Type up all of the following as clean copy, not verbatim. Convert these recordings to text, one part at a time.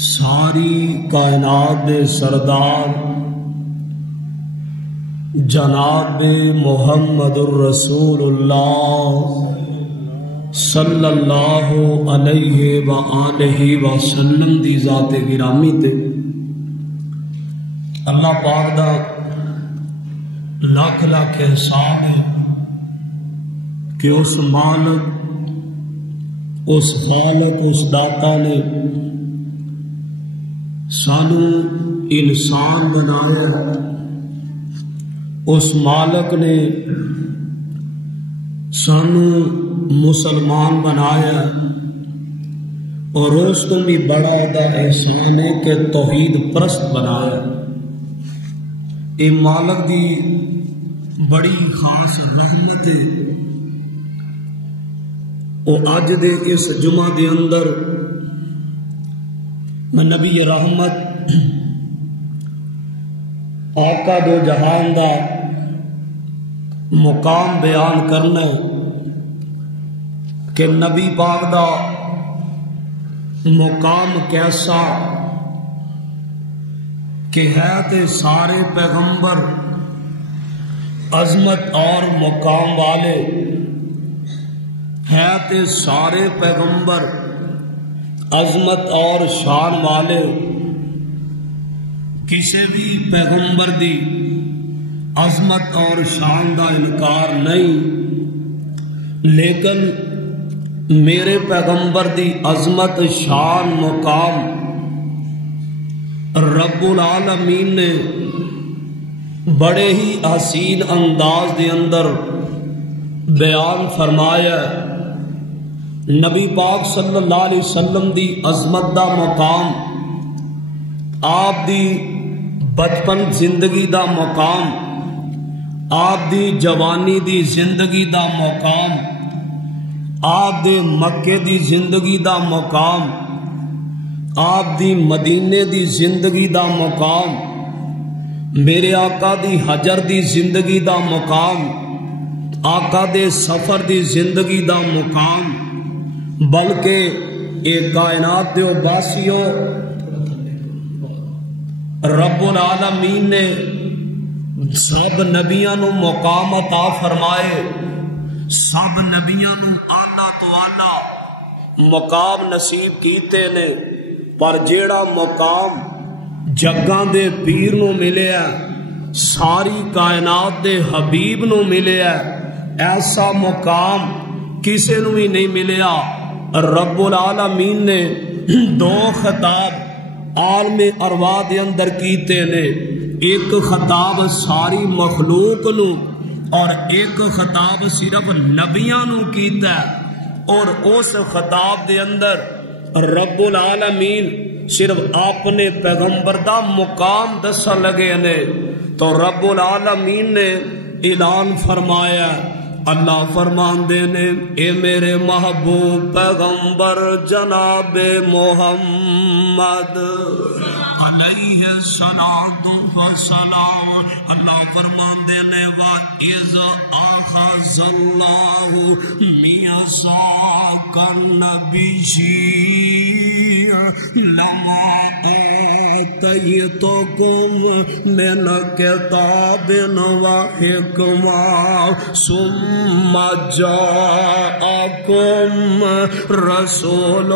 ساری کائنات دے سردار جناب محمد الرسول اللہ صلی اللہ علیہ وآلہ وسلم دی ذات گرامی تے اللہ پاک دا لاکھ لاکھ احسان ہے کہ اس مالک، اس خالق، اس داتا نے سانو انسان بنایا، اس مالک نے سانو مسلمان بنایا، اور اس تو بھی بڑا دا احسان ہے کہ توحید پرست بنایا۔ یہ مالک دی بڑی خاص رحمت ہے۔ اور اج دے اس جمعہ دے اندر میں نبی رحمت آقا دو جہان دا مقام بیان کرنا کہ نبی پاک دا مقام کیسا کہ ہے تے سارے پیغمبر عظمت اور مقام والے، ہے تے سارے پیغمبر عظمت اور شان والے، کسی بھی پیغمبر دی عظمت اور شان دا انکار نہیں، لیکن میرے پیغمبر دی عظمت، شان، مقام رب العالمین نے بڑے ہی حسین انداز دے اندر بیان فرمایا۔ نبی پاک صلی اللہ علیہ وسلم دی عظمت دا مقام، آپ دی بچپن زندگی دا مقام، آپ دی جوانی دی زندگی دا مقام، آپ دے مکے دی زندگی دا مقام، آپ دی مدینے دی زندگی دا مقام، میرے آقا دی حجر دی زندگی دا مقام، آقا دے سفر دی زندگی دا مقام، بلکہ ایک کائنات دے باسیوں رب العالمین نے سب نبیاں نو مقام عطا فرمائے، سب نبیاں نو اعلیٰ تو اعلیٰ مقام نصیب کیتے نے، پر جیڑا مقام جگاں دے پیر نو ملیا، ساری کائنات دے حبیب نو ملیا، ایسا مقام کسی نو بھی نہیں ملیا۔ رب العالمین نے دو خطاب عالم ارواح دے اندر کیتے نے، ایک خطاب ساری مخلوق نو اور ایک خطاب صرف نبیاں نو کیتا ہے، اور اس خطاب دے اندر رب العالمین صرف اپنے پیغمبر دا مقام دسن لگے نے، تو رب العالمین نے اعلان فرمایا، اللہ فرماندے نے، اے میرے محبوب پیغمبر جناب محمد علیہ الصلوۃ والسلام، اللہ فرماندے نے، وَإِذْ أَخَذَ اللَّهُ مِيثَاقَ النَّبِيِّينَ لَمَا آتَيْتُكُم مِّنْ كِتَابٍ وَحِكْمَةٍ ثُمَّ جَاءَكُم رَّسُولٌ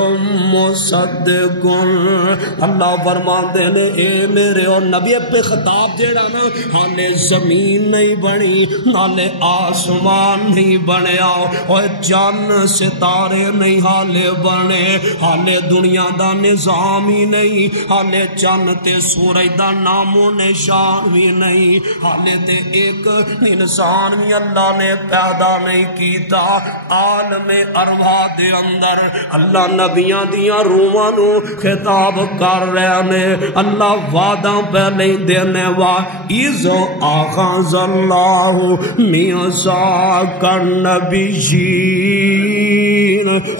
مُصَدِّقٌ۔ اللہ فرماندے نے، اے میرے اور نبی پہ خطاب جیڑا نا، حالے زمین نہیں بنی، حالے آسمان نہیں بنیا، اور چاند ستارے نہیں حالے بنے، حالے دنیا دا نظام ہی نہیں، حالے چاند تے سورج دا نام و نشان بھی نہیں، حالے تے ایک انسان بھی اللہ نے پیدا نہیں کیتا۔ عالم ارواح دے اندر اللہ نبیاں دیاں روحاں نو خطاب کر رہے نے، اللہ وعدہ پہ نہیں دینے وا، اِذْ أَخَذَ اللَّهُ مِيثَاقَ النَّبِيِّينَ،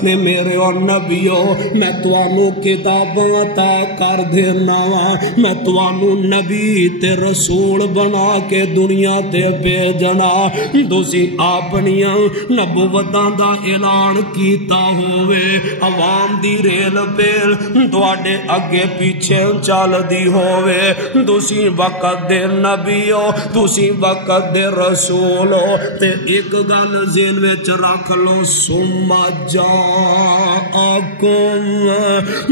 میں میرے اور نبیوں میں توانو کتاباں عطا کر دینا، وا میں تانوں نبی تے رسول بنا کے دنیا تے بھیجنا تسی اپنیاں نبوتاں دا اعلان کیتا ہوئے عوام دی ریل پیل تواڈے اگے پیچھے چلدی ہوئے تسی وقت دے نبی ہو تسی وقت دے رسول ہو تے ایک گل ذہن وچ رکھ لو سما جاءکم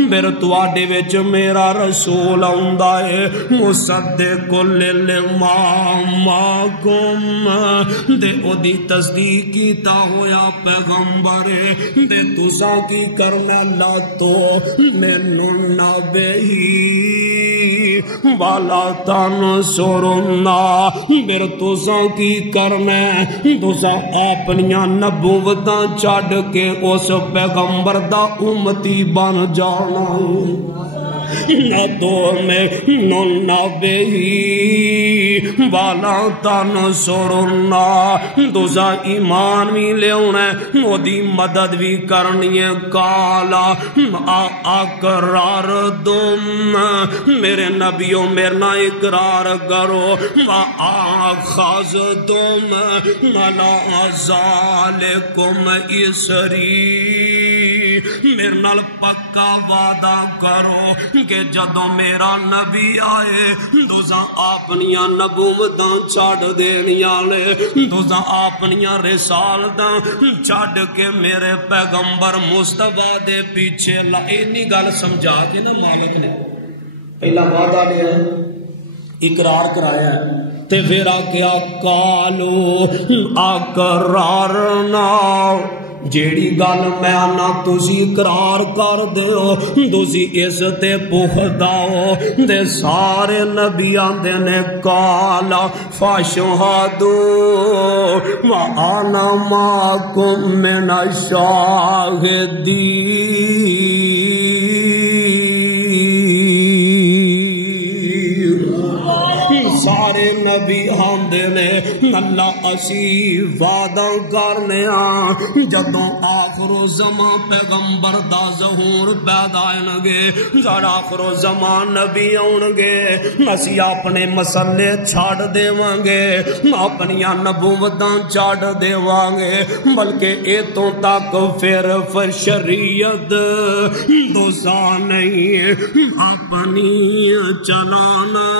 میرے تواڈے وچ میرا رسول آندا ہے مصدق لما معکم دے او دی تصدیق کیتا ہویا پیغمبر دے تساں کی کرنا لا تو مینوں بہی والا تنصرنا میرے تساں کی کرنا تساں اپنیاں نبوتاں چھڈ کے اس پیغمبر دا امتی بن جانا نہ تو میں نبی والا تنصرنا تسا ایمان بھی لیاونا او دی مدد بھی کرنی ہے کالا اقرار تم میرے نبیوں میرے نہ اقرار کرو وآخذ تم علی ذالکم اسری میرے نال پکا وعدہ کرو کہ جدوں میرا نبی آئے تساں اپنیاں نبوتاں چھڈ دینیاں نے تساں اپنیاں رسالتاں چھڈ کے میرے پیغمبر مصطفیٰ دے پیچھے اینی گل سمجھا کے نا مالک نے پہلا وعدہ لیا اقرار کرایا تے پھر آکھیا کالو اقرارنا جیڑی گل میں آنا تسی اقرار کر دیو تسی اس تے پختہ ہو دے سارے نبی آندے نے کالا فاشہدو وآنا معکم من الشاہدین سارے نبی آندے نے اللہ اسی وعدہ کرنے جدوں آخر زمان پیغمبر دا ظہور پیدا ہوئے جڑا آخر زمان نبی آنگے اسی اپنے مسئلے چھاڑ دے وانگے اپنیاں نبوتاں چھاڑ دے وانگے بلکہ ایتوں تک پھر شریعت دوسا نہیں اپنی چلانا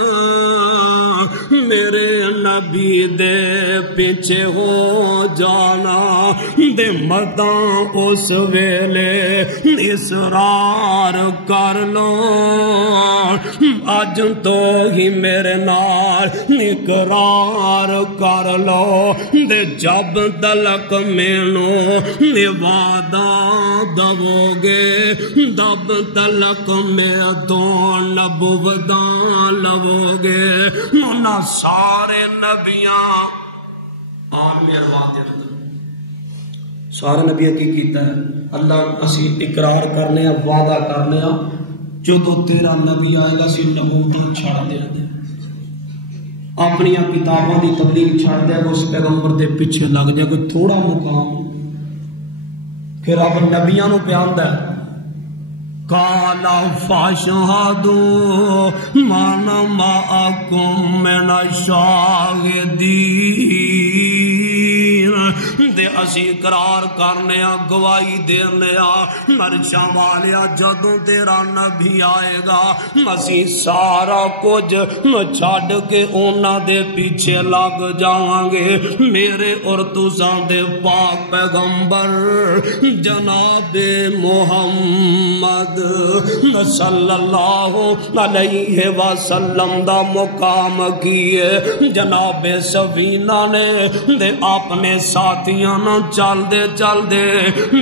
میرے نبی دے پیچھے ہو جانا دے مداں اس ویلے اصرار کر لو اج تو ہی میرے نال اقرار کر لو دے جب تلک مینوں وعدہ دو گے تب تلک میں تو نبوتاں لو گے نہ سارے نبیاں سارے نبیاں کی کیتا ہے اللہ اسی اقرار کرنے وعدہ کرنے جو تو تیرا نبی آئے گا سی نبوتاں چھڑ دیا دے اپنی کتابوں کی تبلیغ چھڑ دیا اس پیغمبر دے پیچھے لگ جائے کوئی تھوڑا مقام پھر اب نبیاں نو پیاندا ہے کالا فاشہدو من معکم من الشاہدین دے اسی اقرار کرنے گواہی دینے مرشاں والیا جدوں تیرا نبی آئے گا اسی سارا کچھ چھڈ کے اونا دے پیچھے لگ جاواں گے میرے اور تساں دے پاک پیغمبر جناب محمد صلی اللہ علیہ وسلم دا مقام کیے جناب سفینہ نے دے اپنے ساتھیاں نہ چل دے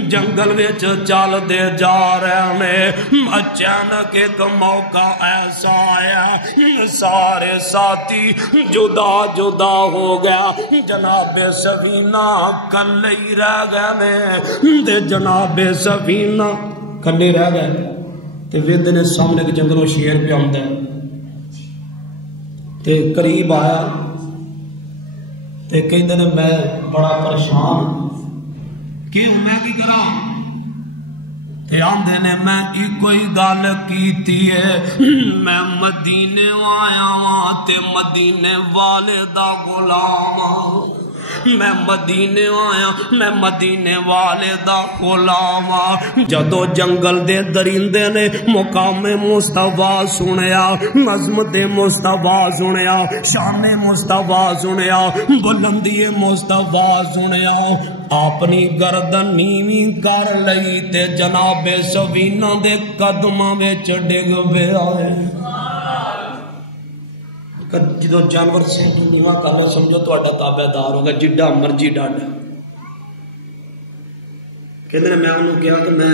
جنگل وچ چل دے جا رہے ہیں اچانک ایک موقع ایسا آیا سارے ساتھی جدا جدا ہو گیا جناب سفینہ کلے ہی رہ گئے دے جناب سفینہ کلے رہ گئے تے ود نے سامنے کے جنگلوں شیر پہ آمد ہے تے قریب آیا تے کئی دن میں بڑا پریشان کیوں میں کی کرا تے آندے نے میں کوئی گل کیتی ہے میں مدینے آیا ہاں تے مدینے والے دا غلام ہاں میں مدینے آیا میں مدینے والے دا غلام ہاں جدو جنگل دے درندے نے مقام مصطفیٰ سنیا نظمت مصطفیٰ سنیا شان مصطفیٰ سنیا بلندی مصطفیٰ سنیا اپنی گردن نیویں کر لئی تے جناب سفینہ دے قدماں وچ ڈگ پیا جدو جانور سے نیواں کر لے سمجھو تہاڈا تابع دار ہوگا جڈا مرضی ڈاڈا کہندے نے میں انہوں کہا کہ میں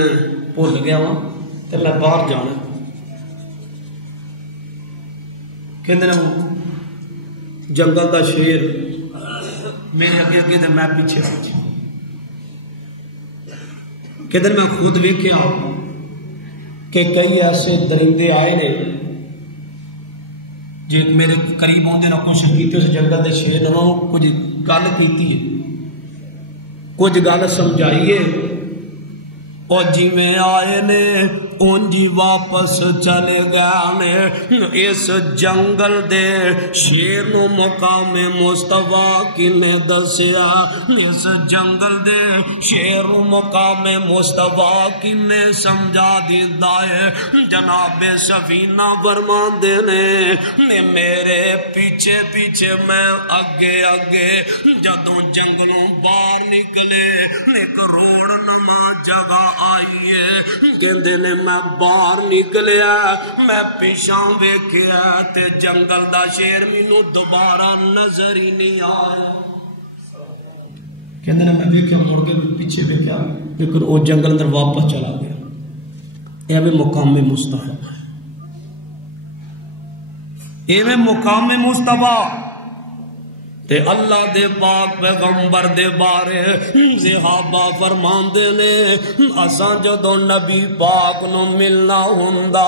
بھول گیا ہوں تے میں باہر جانا کہندے نے جنگل دا شیر میرے اگے اگے تے میں پیچھے پیچھے کہندے میں خود ویکھیا کہ کئی ایسے درندے آئے نے جی میرے قریب ہوندے نہ کوشش کیتی اس جنگل دے شیر نے کچھ گل کیتی ہے کچھ گل سمجھائیے اور جی میں آئے نے اونجی واپس چلے گئے نے اس جنگل دے شیر نو مقام مصطفیٰ کنے دسیا اس جنگل دے شیر نو مقام مصطفیٰ کنے سمجھا دیتا ہے جناب سفینہ فرماندے نے میرے پیچھے پیچھے میں اگے اگے جدوں جنگلوں باہر نکلے ایک روڑ نما جگہ آئیے کہندے نے میں باہر نکلیا میں پیچھاں ویکھیا تے جنگل دا شیر مینوں دوبارہ نظر ہی نہیں آیا کہندے نے میں ویکھیا مڑ کے پیچھے ویکھیا لیکن وہ جنگل اندر واپس چلا گیا اے میں مقام مصطفیٰ اے میں مقام مصطفیٰ تے اللہ دے پاک پیغمبر دے بارے صحابہ فرماندے نے اساں جدوں نبی پاک نو ملنا ہوندا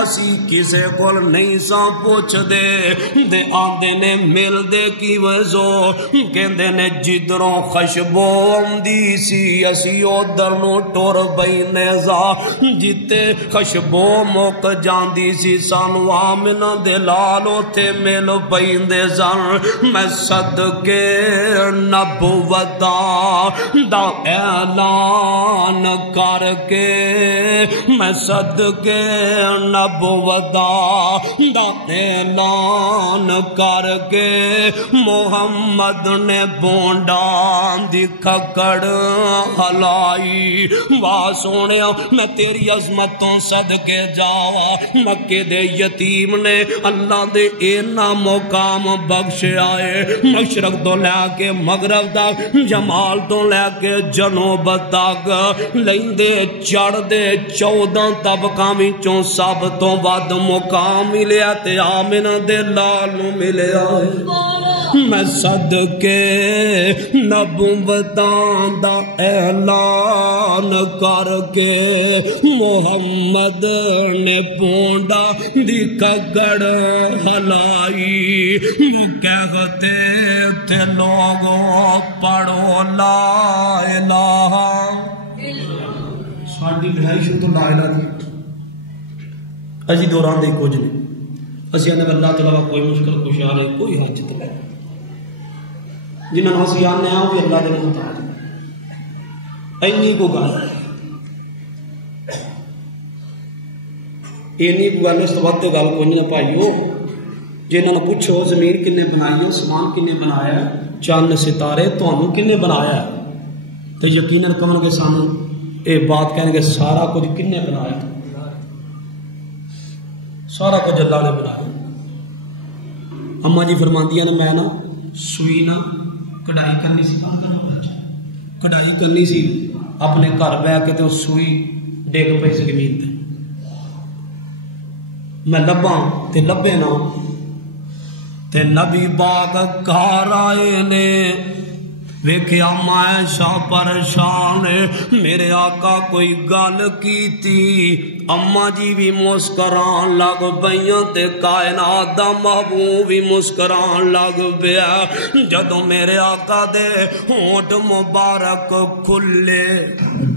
اسی کسے کول نہیں ساں پوچھ دے آندے نے مل دے کی وجہ کہندے نے جدروں خوشبو آندی سی اسی ادھر نو ٹر بینے سا جتے خوشبو مک جاندی سی سانو آمنہ دے لال اوتھے مل بیندے سن میں صدقے نبوتاں دا اعلان کر کے میں صدقے نبوتاں دا اعلان کر کے محمد نے بونڈاں دی کھکڑ ہلائی واہ سونیا میں تیری عظمتوں صدقے جاوا مکے دے یتیم نے اللہ دے اینا مقام بخش آئے مشرق تو لے کے مغرب تک جمال تو لے کے جنوب تک لیندے چڑھ دے 14 طبقاں وچوں سب تو ود مقام ملیا تے آمنہ دے لال نو ملیا میں صدقے نبوتاں دا اعلان کر کے محمد نے پونڈا دی کگڑ ہلائی کہتے تھے لوگوں پڑھو لا الہ ساڑھی بڑھائی شو تو لا الہ دی اجی دوران دے کچھ نہیں اسی آنے اللہ تعالیٰ کوئی مشکل کشا رہے کوئی حاجت نہیں جنہاں نے اسی آنے آؤں بھی اللہ دے محتاج اینی کو گانا اینی کو گانا اس تو بات گال کوئی نہیں پائیو جنہاں نے پوچھو زمین کنے بنائی ہے سمان کنے بنایا ہے چاند ستارے تو ہمیں کنے بنایا ہے تو یقیناً کمن کے سامنے اے بات کہنے کہ سارا کچھ کنے بنایا ہے سارا کچھ اللہ نے بنایا اماں جی فرماندیاں نے میں نا سوئی نا کڑائی کرنی سی کڑائی کرنی سی اپنے گھر بہ کے تو سوئی ڈگ پئی زمین تے میں لباں تے لبے نا تے نبی باغ گھر آئے نے ویکھیا معاشہ پریشان میرے آقا کوئی گل کیتی اماں جی بھی مسکران لگ پئیاں تے کائنات دا محبوب بھی مسکران لگ پیا جدوں میرے آقا دے ہونٹ مبارک کھلے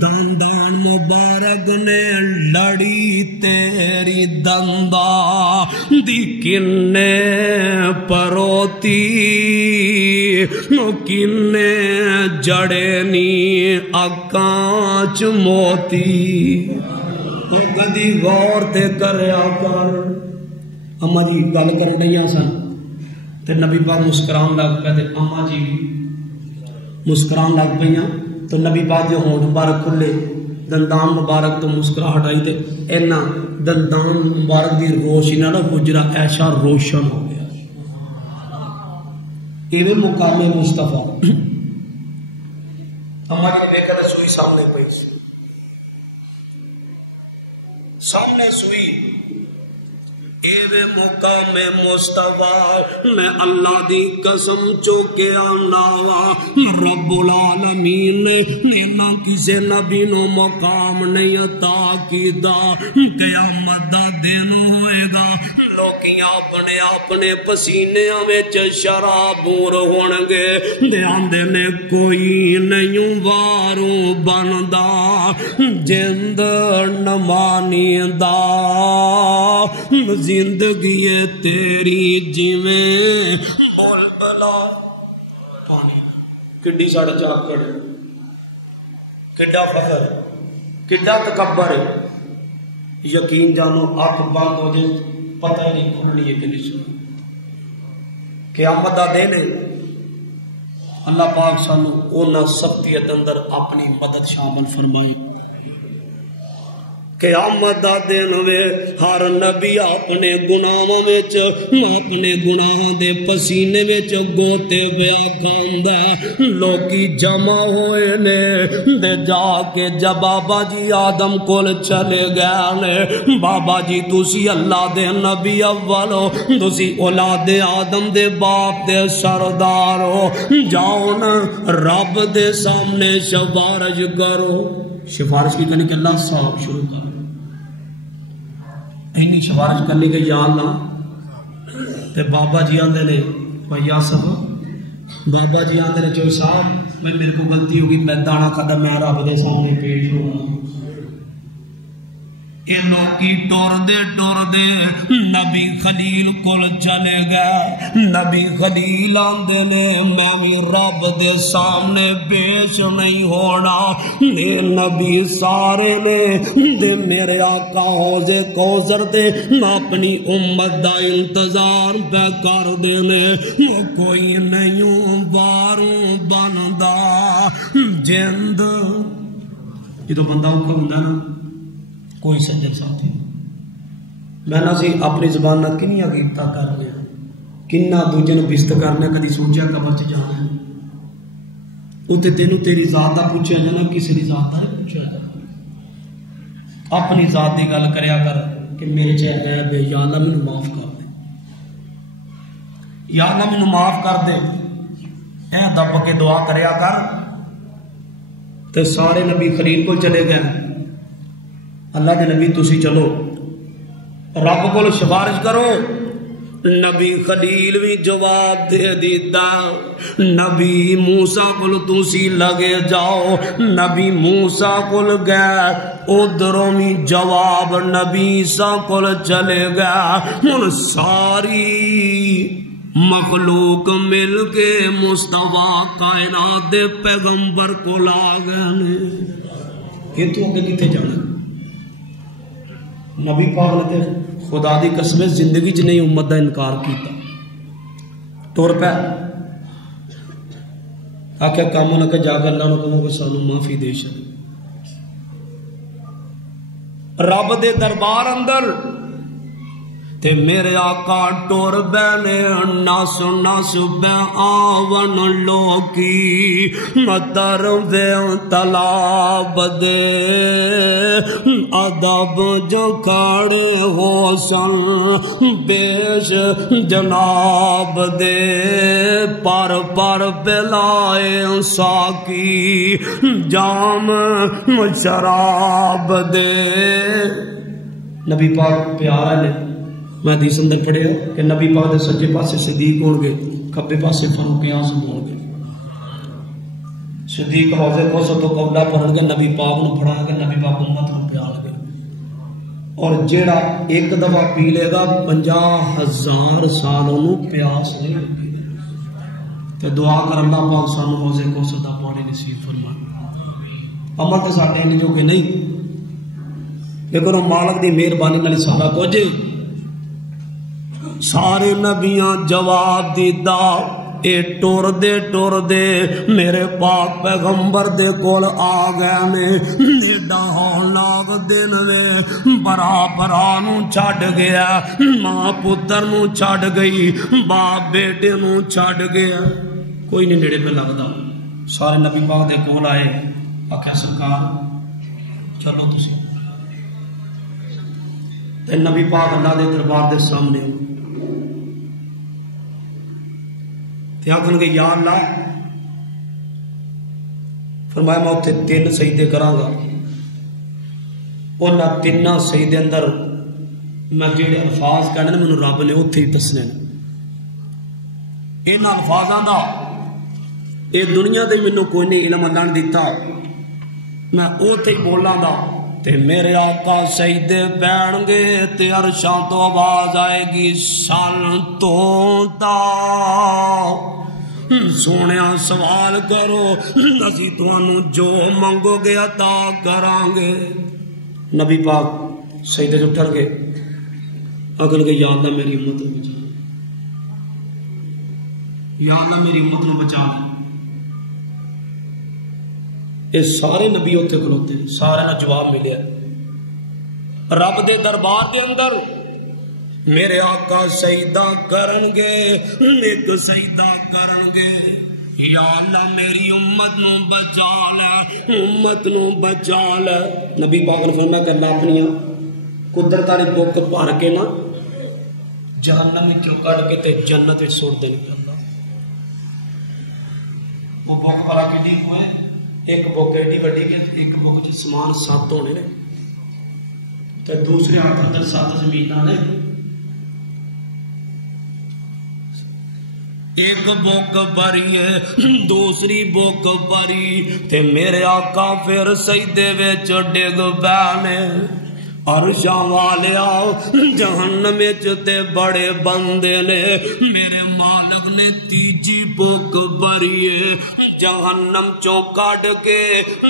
دان دان مبارک نے لڑی تیری دندا دی کنے پروتی کنے جڑے نی اکاں چ موتی کدی غور تے کریا کر اما جی گل کرن ڈیاں سن تے نبی پاک مسکران لگ پے تے اما جی مسکران لگ پیاں تو نبی پاک دے ہونٹ مبارک کھلے دندان مبارک تو مسکراہٹ آئی تے اینا دندان مبارک دی روشنی نال حجرہ ایسا روشن ہو گیا یہ بھی مقام مصطفیٰ اما جی نے دیکھا سوئی سامنے پئی سامنے سوئی اے مقام مصطفیٰ میں اللہ دی قسم چوکے آناوا رب العالمین نے نہ کسے نبی نو مقام نہیں عطا کیتا قیامت دا دن ہوئے گا لوکیاں اپنے اپنے پسینے وچ شرابور ہونگے دھیان دینے کوئی نہیں واروں بندا جند نمانی دا زندگی تیری جویں بول بلا پانی کڈی ساڑھا چاکڑ کڈا فخر کڈا تکبر یقین جانو آپ بند ہو جائے پتہ ہی نہیں کھولنی ہے کہ نہیں سنو قیامت دا دن ہے اللہ پاک سانو اونا سختیت اندر اپنی مدد شامل فرمائے قیامت دا دن وے ہر نبی اپنے گناہاں وچ اپنے گناہاں دے پسینے وچ گوتے پیا کھاندا لوکی جمع ہوئے نے تے جا کے جب بابا جی آدم کول چلے گئے نے بابا جی تسی اللہ دے نبی اول ہو تسی اولاد آدم دے باپ دے سردار ہو جاؤ نا رب دے سامنے سفارش کرو سفارش کی کرنے کہ اللہ صاحب شروع کرو اینی سفارش کرنے کے یا اللہ تے بابا جی آندے نے یا صاحب بابا جی آندے نے جو صاحب میں میرے کو غلطی ہوگی میں دانا کھدا میں رب دے سامنے پیش ہوں اے لوکی ٹور دے نبی خلیل کول چلے گئے نبی خلیل آندے نے میں بھی رب دے سامنے پیش نہیں ہونا اے نبی سارے نے دے میرے آقا حوض کوثر دے اپنی امت دا انتظار پہ کر دے نے کوئی نہیں باروں بندا جند یہ تو بندہ اوکھا ہوندا نا کوئی سجن ساتھی میں نہ سی اپنی زبان نہ کنیا غیبتاں کرنے کنہ دوجے نو بست کرنے کدی سوچیا قبر چ جانا اوتے تینوں تیری ذات دا پوچھیا جانا کسی دی ذات دا نہیں پوچھیا جانا اپنی ذات دی گل کریا کر کہ میرے چ غیب ہے یا اللہ مینوں معاف کر دے یا اللہ مینوں معاف کر دے اے دب کے دعا کریا کر تے سارے نبی خلیل کو چلے گئے اللہ کے نبی تسی چلو رب کو سفارش کرو نبی خلیل بھی جواب دے دیتا نبی موسیٰ کو تسی لگے جاؤ نبی موسیٰ کو گئے ادھروں بھی جواب نبی عیسیٰ کو چلے گیا ان ساری مخلوق مل کے مصطفیٰ کائنات دے پیغمبر کو لا گئے یہ تو آگے کتے جانا نبی پاک نے خدا دی قسم زندگی چ نہیں امت دا انکار کیتا ٹور پہ آکھیا کام نہ کہ جا کے اللہ نے کہو کہ سانو معافی دے چڑ رب دے دربار اندر تے میرے آقا ٹور بینے نس نس بے آون لوکی مدر وے تلاب دے ادب جو کھڑے ہو سن بیش جناب دے پر بلائے ساکی جام شراب دے نبی پاک پیارا نے میں حدیث اندر پڑھیا کہ نبی پاک دے سجے پاسے صدیق ہون گے کھبے پاسے فاروق اعظم ہون گے صدیق حوض کوثر تو قولا پڑھن گے، نبی پاک نو پڑھا کے نبی پاک امت نو پیال گے، اور جیڑا ایک دفعہ پی لے گا 50,000 سال انہوں پیاس نہیں ہوگی۔ تو دعا کر اللہ پاک سانو حوض کوثر دا پانی نصیب فرمائے۔ عمل تو ساڈے نہیں جو کہ نہیں، لیکن وہ مالک دی مہربانی نال سارا کچھ سارے نبیاں جواب دیتا، اے ٹور دے میرے پاک پیغمبر دے کول آ گئے نے، ایڈا ہولناک دن وے، برا نو چھڈ گیا، ماں پتر نو چھڈ گئی، باپ بیٹے نو چھڈ گیا، کوئی نہیں نیڑے پہ لگتا۔ سارے نبی پاک دے کول آئے، آکھیا سرکار چلو تسی، تے نبی پاک اللہ دے دربار دے سامنے تے آکھن گے یا اللہ، فرمایا میں اتنے 3 سجدے کراں گا، انہاں 3 سجدے اندر میں جڑے الفاظ کہنے نے مینوں رب نے اتنے ہی دسنے، انہاں الفاظاں دا اے دنیا دے مینوں کوئی نہیں علم اللہ نے دیتا، میں اوتے ہی بولاں گا تے میرے آقا سجدے پہن گے تے عرشاں تو آواز آئے گی سال تو تا سونیا سوال کرو اسی تانوں جو منگو گے عطا کران گے۔ نبی پاک سجدے جو اٹھ گئے، آکھن گے یا اللہ میری امت کو بچا، یا اللہ میری امت کو بچا۔ یہ سارے نبی اتنے کھلوتے ہیں، سارے نہ جواب ملیا رب دے دربار دے اندر۔ میرے آقا سجدہ کرن گے، ایک سجدہ کرن گے، یا اللہ میری امت نو بچا لے، امت نو بچا لے۔ نبی پاک نے فرمایا کہ اللہ اپنی قدرت والی بک بھر کے نا جہنم وچوں کڈ کے تے جنت وچ سٹ دینی۔ اللہ وہ بک والا کڈی ہوئے، ایک بک ایڈی وڈی کہ ایک بک چ سامان 7 ہونے نے تے دوسرے ہاتھ اندر 7 زمیناں نے، ایک بک بھری ہے دوسری بک بھری تے میرے آقا پھر سجدے وچ ڈگ پئے نے۔ عرشاں والیا جہنم وچ تے بڑے بندے نے، میرے مالک نے تیجی بک بھری ہے، جہنم چوں کڈ کے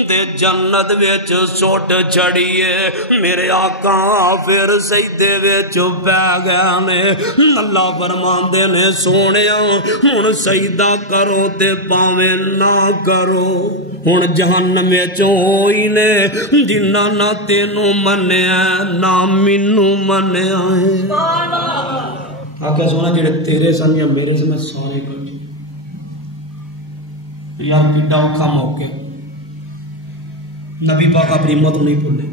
تے جنت وچ سٹ چھڑیے۔ میرے آقا پھر سجدے وچ پے گئے نے۔ اللہ فرماندے نے سونیا ہن سجدہ کرو تے پاویں نہ کرو، ہن جہنم وچوں ہوئی نے جنہاں نہ تینوں منیا نہ مینوں منیا ہے۔ آقا سونا جڑے تیرے سن یا میرے سن سارے کٹے یار کڈا اوکھا موقع۔ نبی پاک اپنی امت نہیں بھولے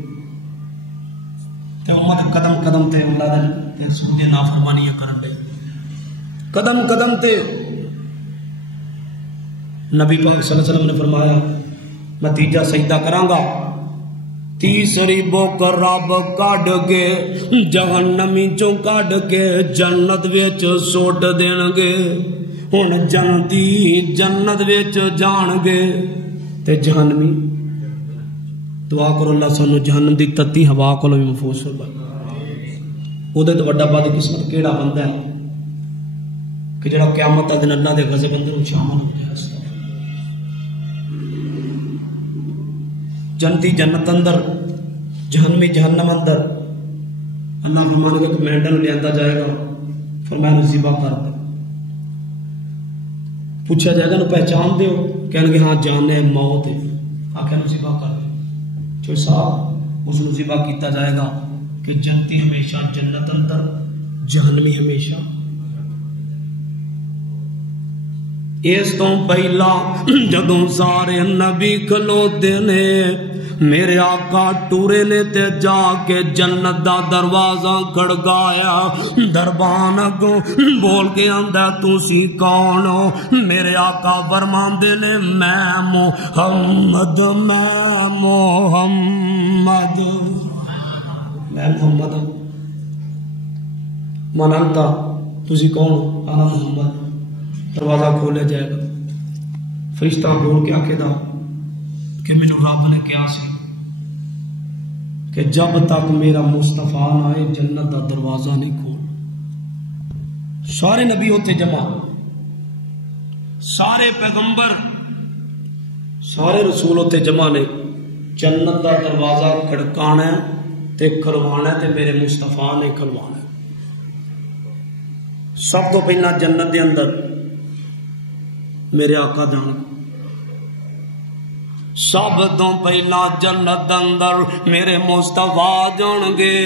تے امت قدم قدم تے اللہ دے رسول دی نافرمانیاں کرن لئی، قدم قدم تے نبی پاک صلی اللہ علیہ وسلم نے فرمایا میں تیجا سجدہ کراں گا، تیسری بک رب کڈ کے جہنمی چوں کڈ کے جنت وچ سٹ دین گے۔ ہن جنتی جنت وچ جان گے تے جہنمی دعا کرو اللہ سانو جہنم دی تتی ہوا کولوں بھی محفوظ فرمائے۔ اودے تو بڑا بد قسمت کیڑا بندہ ہے کہ جڑا قیامت دا دن اللہ دے غضب اندر شامل ہو جائے۔ جنتی جنت اندر، جہنمی جہنم اندر۔ اللہ فرمانے گا کہ مینڈا لے آندا جائے گا، فرمایا ذبح کر دے، پوچھا جائے گا نو پہچان دیو، کہنے گے ہاں جاننے موت ہے، آخر نو ذبح کر دے۔ جو صاحب اس نو ذبح کیتا جائے گا کہ جنتی ہمیشہ جنت اندر، جہنمی ہمیشہ۔ اس تو پہلا جدوں سارے نبی کھلوتے نے، میرے آقا ٹورے نے تے جا کے جنت دا دروازہ کھڑکایا، دربان اگوں بول کے آندا تسی کون ہو؟ میرے آقا فرماندے نے میں محمد من انتا، تسی کون ہو؟ انا محمد۔ دروازہ کھولے جائے گا، فرشتہ بول کے آکے دا کہ مینوں رب نے کیا سی کہ جب تک میرا مصطفیٰ نہ آئے جنت دا دروازہ نہیں کھول. سارے نبی ہوتے جمع، سارے پیغمبر سارے رسول ہوتے جمع نے. جنت دا دروازہ کھڑکانا ہے تے کھلوانا ہے تے میرے مصطفیٰ نے کھلوانا ہے. سب تو پہلا جنت دے اندر میرے آقا جان، سب تو پہلا جنت دے اندر میرے مصطفیٰ جان گے،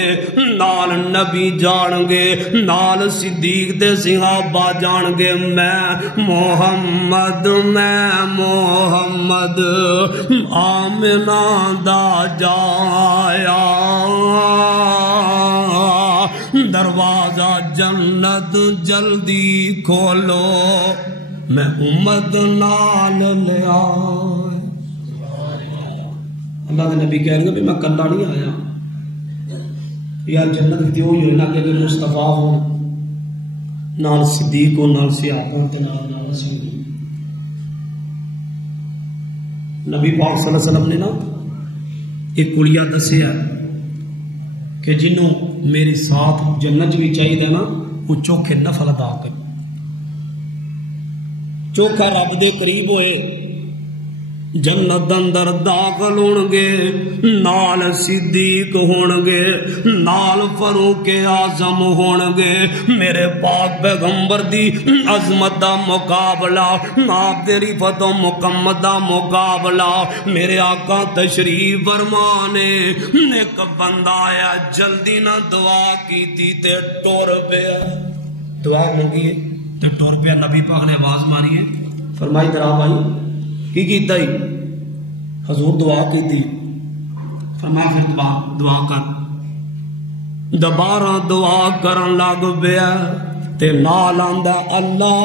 نال نبی جان گے، نال صدیق دے صحابہ جان گے. میں محمد آمنہ دا جایا، دروازہ جنت جلدی کھولو، میں امت نال لیا. اللہ کے نبی کہہ رہے ہیں کہ میں کلا نہیں آیا یار. جنت کی وہی ہوئی نا کہ اگر مصطفیٰ ہو، نال صدیق ہو، نال صحابہ تے نال رسول. نبی پاک صلی اللہ علیہ وسلم نے نا ایک کڑیا دسیا کہ جنوں میرے ساتھ جنت بھی چاہیے نا وہ چوکھے نفل ادا کر، چوکھا رب دے قریب ہوئے، جنت اندر داخل ہون گے، نال صدیق ہون گے، نال فاروق اعظم ہون گے. میرے پاک پیغمبر دی عظمت دا مقابلہ، آپ تیری فتح مکمل دا مقابلہ. میرے آقا تشریف فرمانے، ایک بندہ آیا جلدی نہ دعا کیتی تے ٹور پیا. دعا منگی تے ٹور پیا. نبی پاک نے آواز ماری ہے، فرمائی درا بھائی کی کیتا ہی؟ حضور دعا کی تھی. فرمایا پھر دعا کر. دوبارہ دعا کرن لگ پیا تے نال آندا اللہ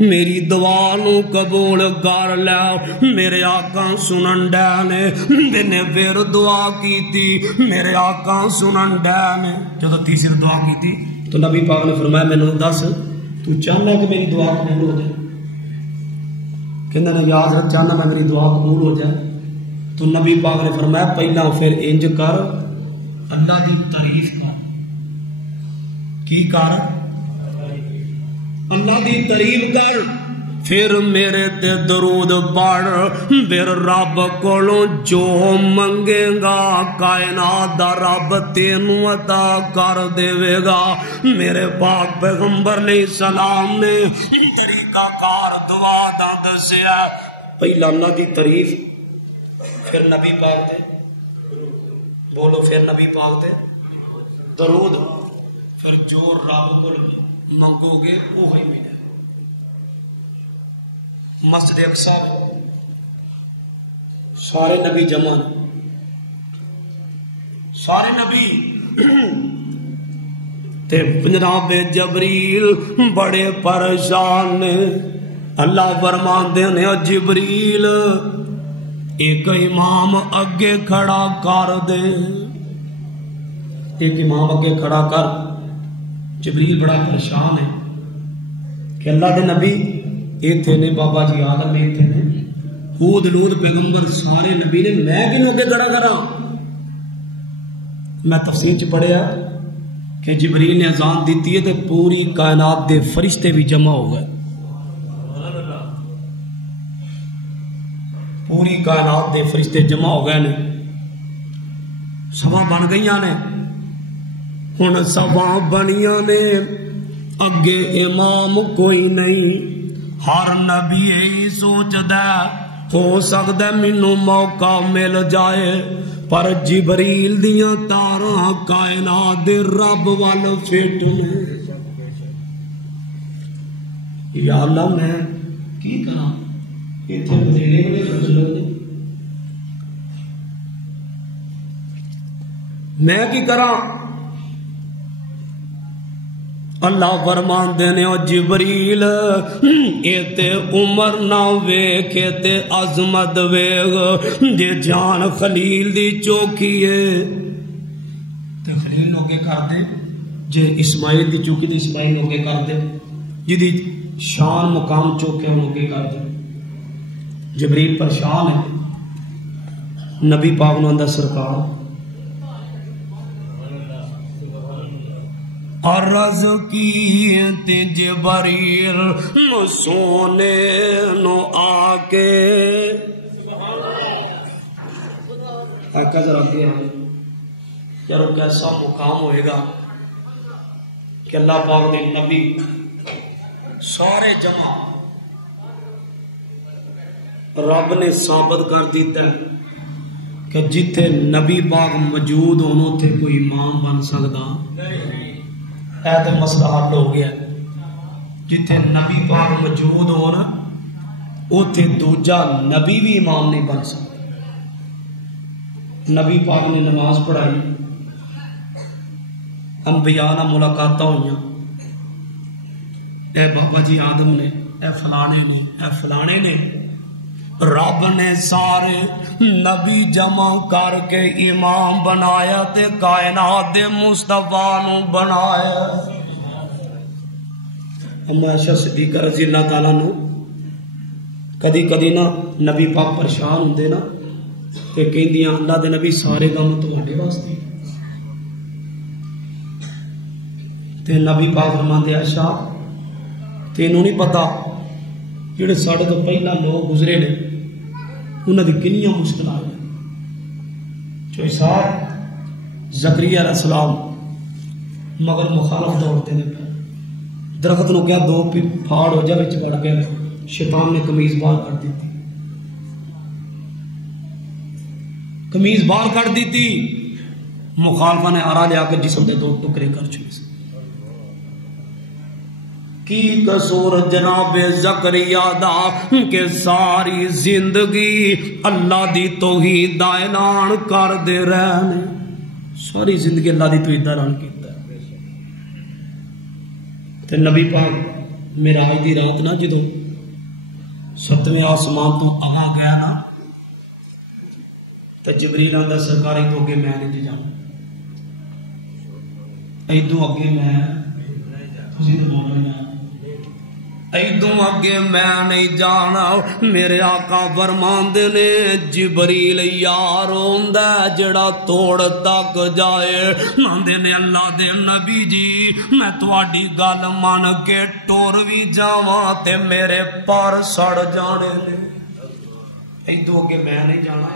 میری دعا نو قبول کر لے. میرے آقا سنن ڈے نے، میں پھر دعا کی تھی، میرے آقا سنن ڈے نے. جب تیسری دعا کی تھی تو نبی پاک نے فرمایا مینوں دس تو چاہنا کہ میری دعا قبول ہو جائے؟ کہنا نے یا حضرت چاہنا میں میری دعا قبول ہو جائے. تو نبی پاک نے فرمایا پہلا پھر انج کر، اللہ دی تعریف کر. کی کر؟ اللہ دی تعریف کر. پھر میرے تے درود پڑھ. پھر رب کولوں جو منگے گا کائنات دا رب تینوں عطا کر دے گا. میرے پاک پیغمبر علیہ السلام نے طریقہ کار دعا دا دسیا. پہلا اللہ دی تعریف، پھر نبی پاک دے بولو، پھر نبی پاک دے درود. پھر جو رب کو منگو گے وہی ملے. مسجد اقصی سارے نبی جمع، سارے نبی تے جناب جبریل بڑے پریشان نے. اللہ فرماندے نے جبریل ایک امام اگے کھڑا کر دے، ایک امام اگے کھڑا کر. جبریل بڑا پریشان ہے کہ اللہ دے نبی ایتھے نے، بابا جی آدم ایتھے نے، ہود لوط پیغمبر سارے نبی نے، میں کیوں اگے کھڑا کرا؟ میں تفسیر چ پڑھیا کہ جبریل نے اذان دیتی ہے تو پوری کائنات دے فرشتے بھی جمع ہو گئے. پوری کائنات دے فرشتے جمع ہو گئے نے، سبا بن گئی نے. ہن سبا بنیاں نے، اگے امام کوئی نہیں. ہر نبی یہی سوچدا ہو سکتا مینوں موقع مل جائے، پر جبریل دیاں تاراں کائنات دے رب وال فٹ نے. یا اللہ میں کی کراں؟ ایتھے بدلے بڑے بدلے نے، میں کی کراں؟ اللہ فرماندے نے او جبریل ایتے عمر نہ ویکھے تے عظمت ویکھ. جے جان خلیل دی چوکی ہے تے خلیل نو اگے کر دے، جے اسماعیل دی چوکی تے اسماعیل نو اگے کر دے، جدی شان مقام چوکے نو اگے کر دے. جبریل پریشان ہے، نبی پاک نو اندر سرکار عرض کی تے جبریل سونے نو آکے یارو کیسا مقام ہوئے گا کہ اللہ پاک دے نبی سارے جمع رب نے ثابت کر دیتا ہے کہ جتھے نبی پاک موجود ہونوں تھے کوئی امام بن سکتا اے تے مسئلہ حل ہو گیا، جتھے نبی پاک موجود ہونا اوتھے دوجا نبی بھی امام نہیں بن سکتا۔ نبی پاک نے نماز پڑھائی، انبیاء نہ ملاقاتاں ہوئیاں، اے بابا جی آدم نے، اے فلانے نے، اے فلانے نے، رب نے سارے نبی جمع کر کے امام بنایا تے کائنات دے مصطفیٰ نو بنایا۔ اما عائشہ صدیقہ رضی اللہ تعالیٰ نو کدی کدی نا نبی پاک پریشان ہوندے نا تے کہندیاں اللہ دے نبی سارے کام تواڈے واسطے، تے نبی پاک فرماندے عائشہ تینوں نہیں پتا جڑے ساڈے تو پہلا لوگ گزرے نے انہاں دی کنیاں مشکل آئی، چوئی صاحب زکریا علیہ السلام مگر مخالف دوڑتے نے، درخت نو کیا دو پھاڑ ہو جا وچ بڑھ گئے، شیطان نے قمیض باہر کر دی تھی، قمیض باہر کر دی تھی، مخالفہ نے آرا لیا کے جسم دے دو ٹکڑے کر چھوڑے۔ کی قصور جناب زکریا دا کہ ساری زندگی اللہ دی توحید دا اعلان کر دے رہنے، ساری زندگی اللہ دی توحید دا اعلان کیتا ہے۔ تے نبی پاک معراج دی رات نا جدو ستویں آسمان تو اگاں گیا نا تے جبریل آندا سرکار ایدو اگے میں نہیں جانا، ایدو اگے میں ایدوں اگے میں نہیں جانا۔ میرے آقا فرماندے نے جبریل یار ہوندا جڑا توڑ تک جائے، ماندے نے اللہ دے نبی جی میں تواڈی گل من کے ٹور وی جاواں تے میرے پر سڑ جانے نے، ایدوں اگے میں نہیں جانا،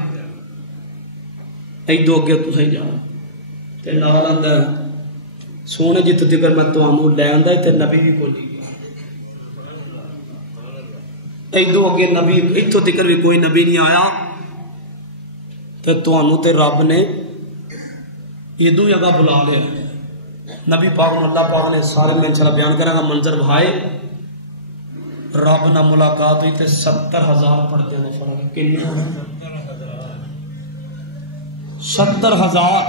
ایدوں اگے تسیں جانا۔ تے نال آندا سونے جتھے تک میں تانوں لے آندا تے نبی بھی کوئی نہیں، ایدو اگے نبی اتھوں تک بھی کوئی نبی نہیں آیا تے تانوں تے رب نے ایدو جگہ بلا لیا۔ نبی پاک نے اللہ پاک نے سارے میں انشاءاللہ بیان کریں گا منظر بھائے، رب نہ ملاقات ہوئی تے 70,000 پڑھتے ہیں فرق کنی ہونا 70,000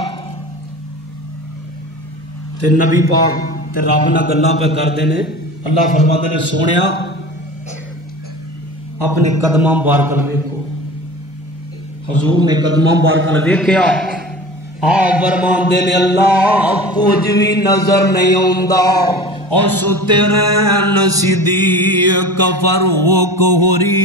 تے نبی پاک تے رب نہ گلاں پہ کردے نے۔ اللہ فرماتے نے سونیا اپنے قدماں بارکل ویکھو، حضور نے قدماں بارکل ویکھیا، آ فرماندے نے اللہ کچھ بھی نظر نہیں آندا، اس تیرے صدیق فاروق ہوری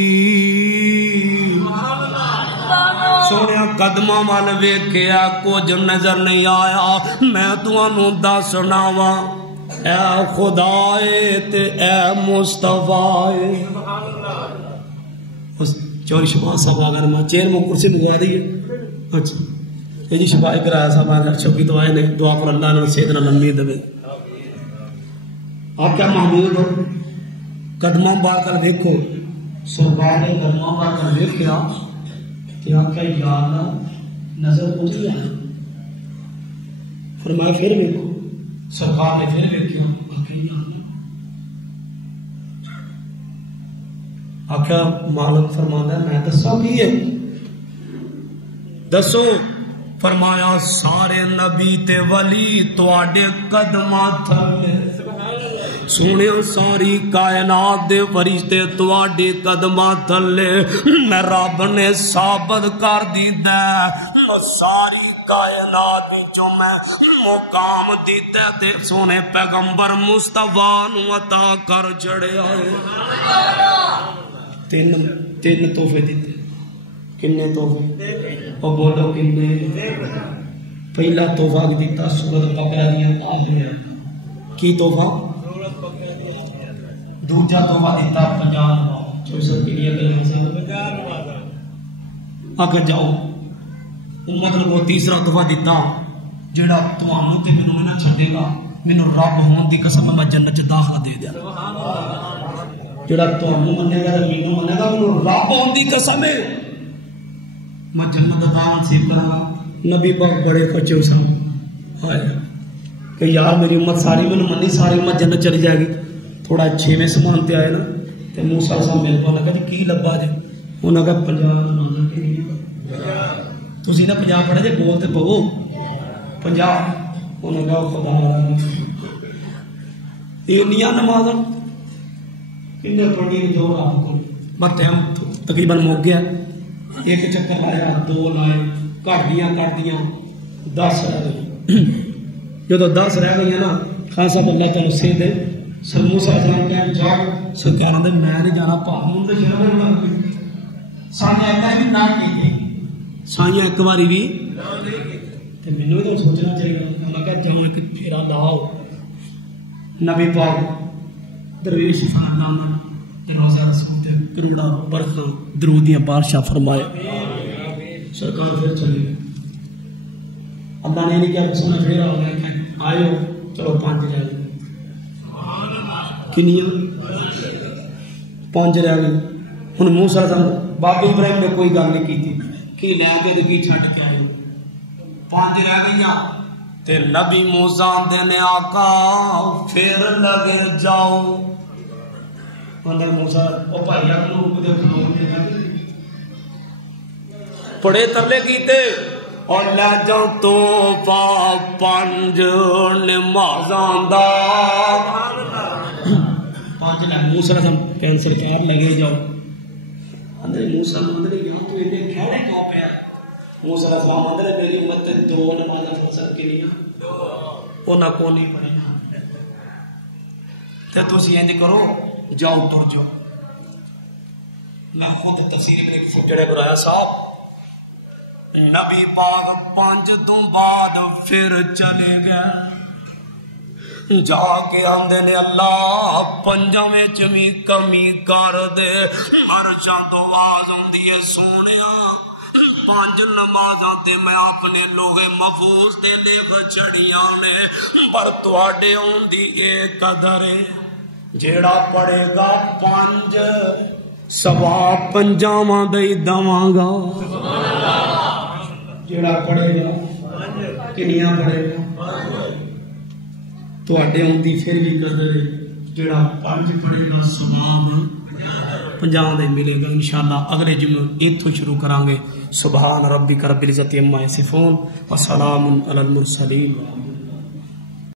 سونے قدماں وال ویکھیا کچھ نظر نہیں آیا، میں تانوں دسنا وا اے خدا تے اے مصطفیٰ۔ چوری شفا صاحب اگر میں چیر میں کرسی لگوا دی ہے، اچھا یہ جی شفائی کرایا صاحب اگر شفی دعائیں نے دعا پر اللہ نے سیدنا لمبی دے۔ آپ کیا محمود ہو؟ قدموں بار کر دیکھو، سرکار نے قدموں بار کر دیکھا کہ آپ کا یا اللہ نظر کچھ نہیں آیا، فرمایا پھر دیکھو، سرکار نے پھر دیکھا آخیا مالک فرماتا ہے میں دسا کی ہے، دسو، فرمایا سارے نبی تے ولی تواڈے قدماں تھلے، سونے ساری کائنات دے فرشتے تواڈے قدماں تھلے، میں رب نے ثابت کر دیتا ساری کائنات وچوں میں مقام دیتا تے سونے پیغمبر مصطفیٰ نو عطا کر چھڑیا ہے۔ تین تحفے دیتے. کنے تحفے؟ اور بولو کنے؟ پہلا تحفہ دیتا سورۃ بقرہ دیا تابعہ. کی تحفہ؟ دوجا تحفہ دیتا 50 چوسٹ کے لیے اگر جاؤ. امت کو تیسرا تحفہ دیتا جڑا تمہوں تے مینوں نہ چھڈے گا مینوں رب ہون دی قسم میں جنت چ داخلہ دے دیا. جڑا تمہوں منے گا مینوں منے گا مینوں رب ہون دی قسم ہے میں جنت دا داخلہ نصیب کراں. نبی پاک بڑے خوش سن کہ یار میری امت ساری مینوں منی ساری امت جنت چلی جائے گی. تھوڑا 6ویں سمان تے آئے نا تے موسیٰ صاحب میرے کو لگا جی کی لبا جی. انہاں کہا 50 تسی نا 50 پڑھے جے بولتے پو 50. انہوں نے کہا خدا یہ نیا نماز کنے پڑھی جو آپ کو بس ٹائم تقریباً مک گیا. ایک چکر لایا 2 لائے کٹ دیا 10 رہ گئی. جب 10 رہ گئی نا خان صاحب اللہ تعالیٰ سے دے سمو صاحب کہہ جاؤ سر کہہ رہے میں نہیں جانا پا من تو شرم سائیاں ایک نہ کی سائیاں ایک باری بھی مینوں تو سوچنا چاہیے. میں کہا جاؤں ایک پھیرا لاؤ. نبی پاک درویش فرمانا روزہ رسول تے کروڑا برخ درودیاں بادشاہ فرمائے. سرکار پھر چلے گئے. اللہ نے نہیں کیا سونا پھر آ گئے آئے چلو 5 رہ گئے. کنیاں 5 رہ گئی. ہن موسیٰ بابے ابراہیم نے کوئی گل نہیں کی کی لے کے کی چھڈ کے آئے. 5 رہ گئی تے نبی موسیٰ نے آقا پھر لگے جاؤ. اندر موسیٰ او بھائی اپنوں کو دیکھو پڑے ترلے کیتے اور لے جاؤ تو 5 نمازاں دا 5 لے موسیٰ کینسر کار لگے جاؤ. اندر موسیٰ اندر یہاں تو انہیں کھڑے کیوں پہ موسیٰ علیہ السلام اندر میری امت 2 نمازاں فرض کے لیے انہاں کو نہیں پڑھی تے تسی انج کرو جاؤ ٹر جاؤ. میں خود تفسیر ابن کثیر کرایا صاحب نبی پاک 5 تو بعد پھر چلے گئے جا کے آندے نے اللہ 5ویں چمی کمی کر دے. عرشاں تو آواز ہوندی ہے سونیا 5 نمازاں تے میں اپنے لوہے محفوظ تے لکھ چڑیاں نے پر تواڈے ہوندی اے قدر ہے جیڑا پڑھے گا 5 ثواب 5واں دے دواں گا. جیڑا پڑھے گا کنیاں پڑھے گا تواڈے ہوندی پھر بھی قدر ہے. جیڑا 5 پڑھے گا ثواب 50 دے ملے گا. انشاءاللہ اگلے جمعے ایتھوں شروع کریں گے. سبحان ربک رب العزت عما یصفون وسلام علی المرسلین.